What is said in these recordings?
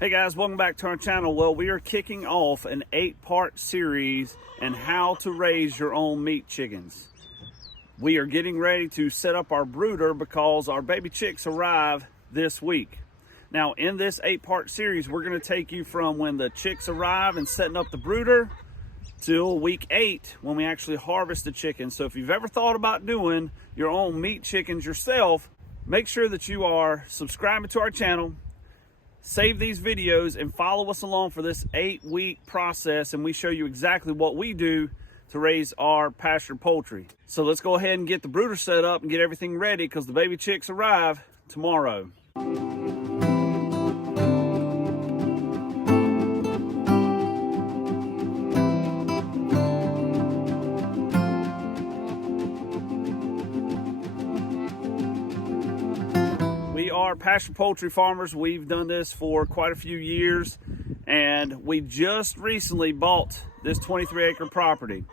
Hey guys, welcome back to our channel. Well, we are kicking off an 8-part series on how to raise your own meat chickens. We are getting ready to set up our brooder because our baby chicks arrive this week. Now, in this 8-part series, we're going to take you from when the chicks arrive and setting up the brooder till week 8 when we actually harvest the chickens. So if you've ever thought about doing your own meat chickens yourself, make sure that you are subscribing to our channel. Save these videos and follow us along for this 8-week process, and we show you exactly what we do to raise our pasture poultry. So let's go ahead and get the brooder set up and get everything ready because the baby chicks arrive tomorrow. We are pasture poultry farmers. We've done this for quite a few years, and we just recently bought this 23-acre property.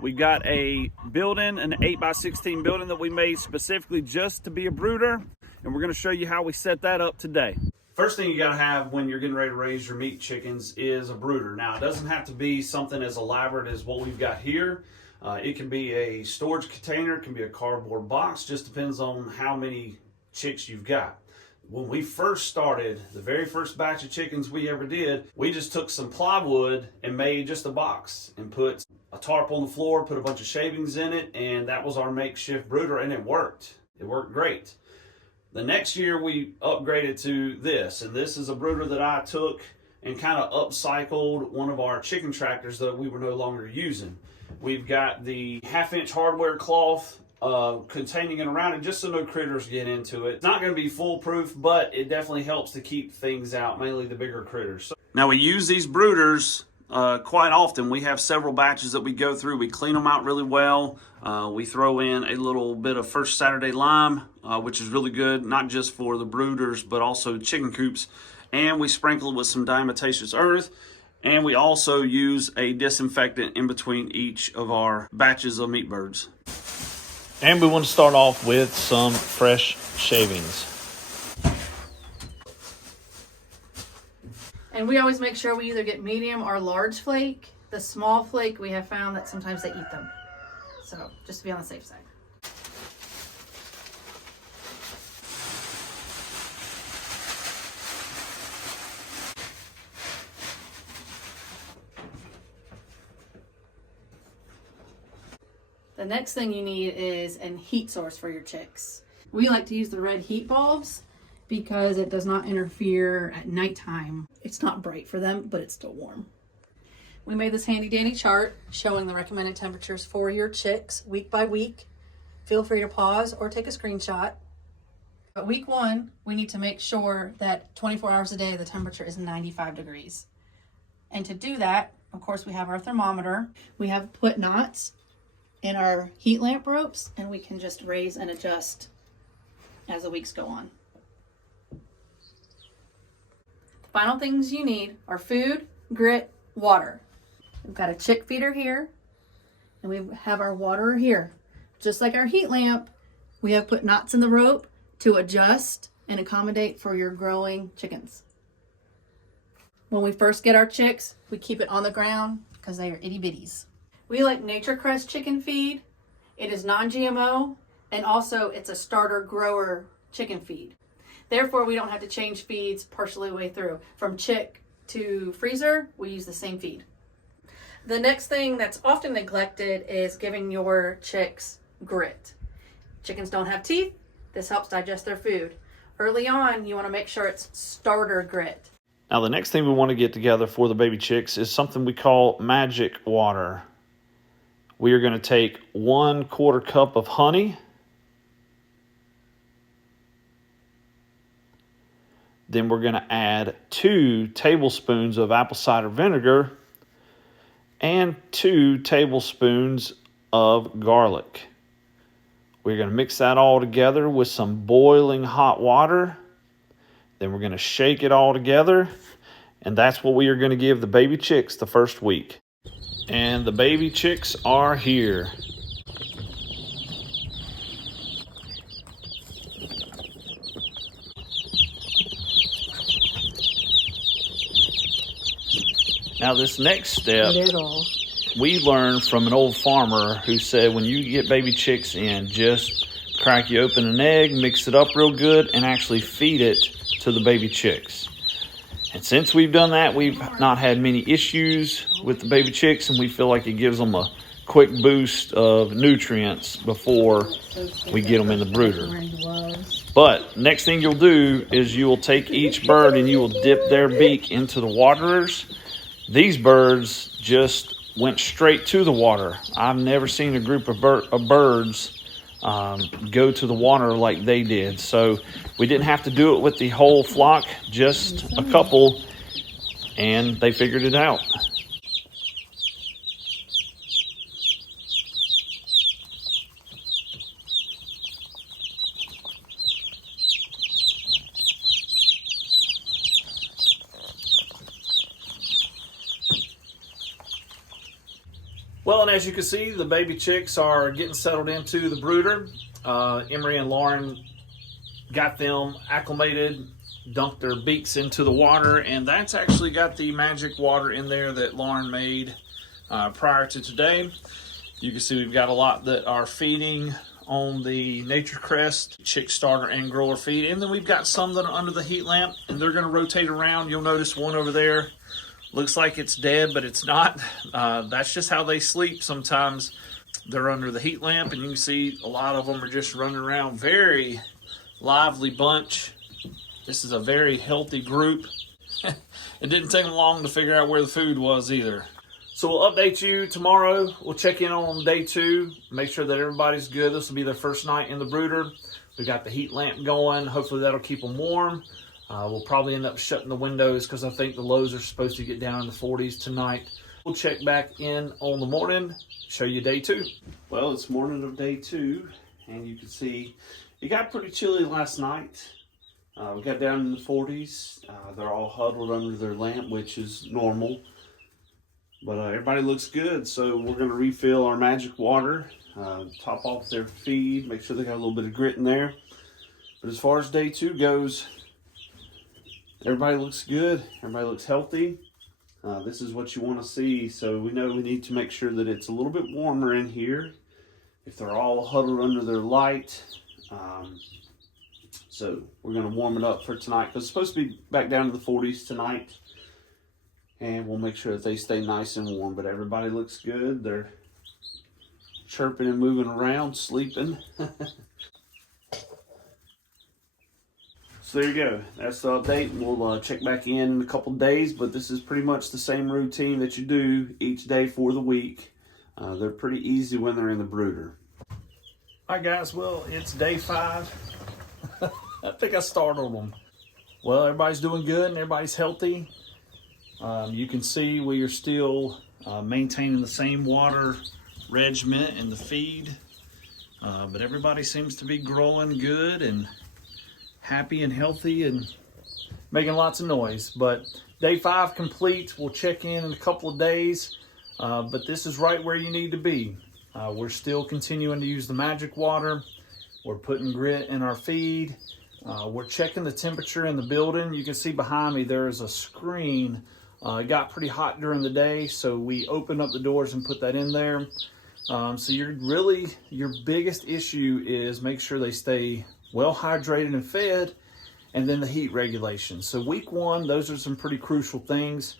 We got a building, an 8x16 building that we made specifically just to be a brooder, and we're going to show you how we set that up today. First thing you got to have when you're getting ready to raise your meat chickens is a brooder. Now, it doesn't have to be something as elaborate as what we've got here. It can be a storage container, it can be a cardboard box, just depends on how many chicks you've got. When we first started, the very first batch of chickens we ever did, we just took some plywood and made just a box and put a tarp on the floor, put a bunch of shavings in it, and that was our makeshift brooder, and it worked. It worked great. The next year we upgraded to this, and this is a brooder that I took and kind of upcycled one of our chicken tractors that we were no longer using. We've got the 1/2-inch hardware cloth containing it around it just so no critters get into it. It's not going to be foolproof, but it definitely helps to keep things out, mainly the bigger critters. Now, we use these brooders quite often. We have several batches that we go through. We clean them out really well. We throw in a little bit of First Saturday lime, which is really good, not just for the brooders, but also chicken coops. And we sprinkle it with some diatomaceous earth. And we also use a disinfectant in between each of our batches of meat birds. And we want to start off with some fresh shavings. And we always make sure we either get medium or large flake. The small flake, we have found that sometimes they eat them. So just to be on the safe side. The next thing you need is a heat source for your chicks. We like to use the red heat bulbs because it does not interfere at nighttime. It's not bright for them, but it's still warm. We made this handy dandy chart showing the recommended temperatures for your chicks week by week. Feel free to pause or take a screenshot. But week 1, we need to make sure that 24 hours a day the temperature is 95 degrees. And to do that, of course, we have our thermometer. We have put knots in our heat lamp ropes, and we can just raise and adjust as the weeks go on. Final things you need are food, grit, water. We've got a chick feeder here, and we have our water here. Just like our heat lamp, we have put knots in the rope to adjust and accommodate for your growing chickens. When we first get our chicks, we keep it on the ground because they are itty bitties. We like Nature Crest chicken feed. It is non-GMO, and also it's a starter grower chicken feed. Therefore, we don't have to change feeds partially the way through. From chick to freezer, we use the same feed. The next thing that's often neglected is giving your chicks grit. Chickens don't have teeth. This helps digest their food. Early on, you want to make sure it's starter grit. Now, the next thing we want to get together for the baby chicks is something we call magic water. We are going to take 1/4 cup of honey. Then we're going to add 2 tablespoons of apple cider vinegar and 2 tablespoons of garlic. We're going to mix that all together with some boiling hot water. Then we're going to shake it all together. And that's what we are going to give the baby chicks the first week. And the baby chicks are here. Now this next step, Little. we learned from an old farmer who said when you get baby chicks in, just crack you open an egg, mix it up real good, and actually feed it to the baby chicks. And since we've done that, we've not had many issues with the baby chicks, and we feel like it gives them a quick boost of nutrients before we get them in the brooder. But next thing you'll do is you will take each bird and you will dip their beak into the waterers. These birds just went straight to the water. I've never seen a group of birds go to the water like they did. So we didn't have to do it with the whole flock, just a couple, and they figured it out. Well, and as you can see, the baby chicks are getting settled into the brooder. Emery and Lauren got them acclimated, dumped their beaks into the water, and that's actually got the magic water in there that Lauren made prior to today. You can see we've got a lot that are feeding on the Nature Crest chick starter and grower feed, and then we've got some that are under the heat lamp, and they're going to rotate around. You'll notice one over there looks like it's dead, but it's not. That's just how they sleep. Sometimes they're under the heat lamp, and you can see a lot of them are just running around. Very lively bunch. This is a very healthy group. It didn't take them long to figure out where the food was either. So we'll update you tomorrow. We'll check in on day 2, make sure that everybody's good. This will be their first night in the brooder. We got the heat lamp going. Hopefully that'll keep them warm. We'll probably end up shutting the windows because I think the lows are supposed to get down in the 40s tonight. We'll check back in on the morning, show you day 2. Well, it's morning of day 2, and you can see it got pretty chilly last night. We got down in the 40s. They're all huddled under their lamp, which is normal. But everybody looks good, so we're going to refill our magic water, top off their feed, make sure they got a little bit of grit in there. But as far as day 2 goes, everybody looks good. Everybody looks healthy. This is what you want to see. So we know we need to make sure that it's a little bit warmer in here. If they're all huddled under their light. So we're going to warm it up for tonight because it's supposed to be back down to the 40s tonight. And we'll make sure that they stay nice and warm. But everybody looks good. They're chirping and moving around, sleeping. So there you go. That's the update. We'll check back in a couple days, but this is pretty much the same routine that you do each day for the week. They're pretty easy when they're in the brooder. All right, guys. Well, it's day 5. I think I startled them. Well, everybody's doing good and everybody's healthy. You can see we are still maintaining the same water regimen and the feed, but everybody seems to be growing good and happy and healthy and making lots of noise. But day 5 complete. We'll check in a couple of days, but this is right where you need to be. We're still continuing to use the magic water. We're putting grit in our feed. We're checking the temperature in the building. You can see behind me there is a screen. It got pretty hot during the day, so we opened up the doors and put that in there. So your biggest issue is make sure they stay well hydrated and fed, and then the heat regulation. So week 1, those are some pretty crucial things.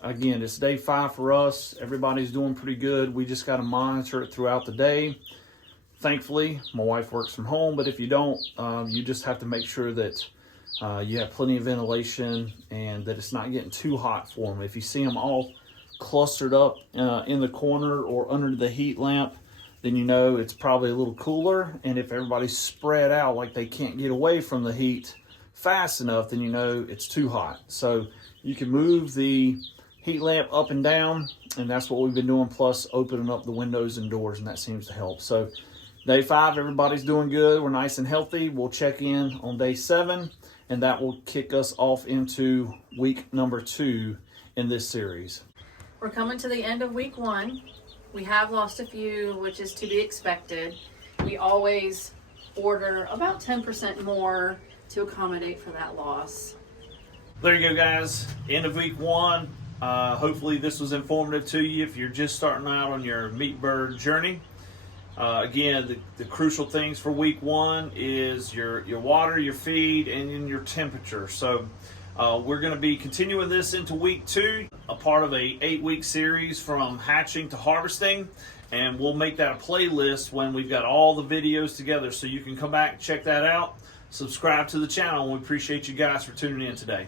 Again, it's day 5 for us. Everybody's doing pretty good. We just got to monitor it throughout the day. Thankfully, my wife works from home, but if you don't, you just have to make sure that you have plenty of ventilation and that it's not getting too hot for them. If you see them all clustered up in the corner or under the heat lamp, then you know it's probably a little cooler. And if everybody's spread out like they can't get away from the heat fast enough, then you know it's too hot. So you can move the heat lamp up and down, and that's what we've been doing, plus opening up the windows and doors, and that seems to help. So day 5, everybody's doing good. We're nice and healthy. We'll check in on day 7, and that will kick us off into week number 2 in this series. We're coming to the end of week 1. We have lost a few, which is to be expected. We always order about 10% more to accommodate for that loss. There you go, guys. End of week 1. Hopefully this was informative to you if you're just starting out on your meat bird journey. Again, the crucial things for week 1 is your water, your feed, and your temperature. So we're going to be continuing this into week 2, a part of a 8-week series from hatching to harvesting. And we'll make that a playlist when we've got all the videos together, so you can come back and check that out. Subscribe to the channel, and we appreciate you guys for tuning in today.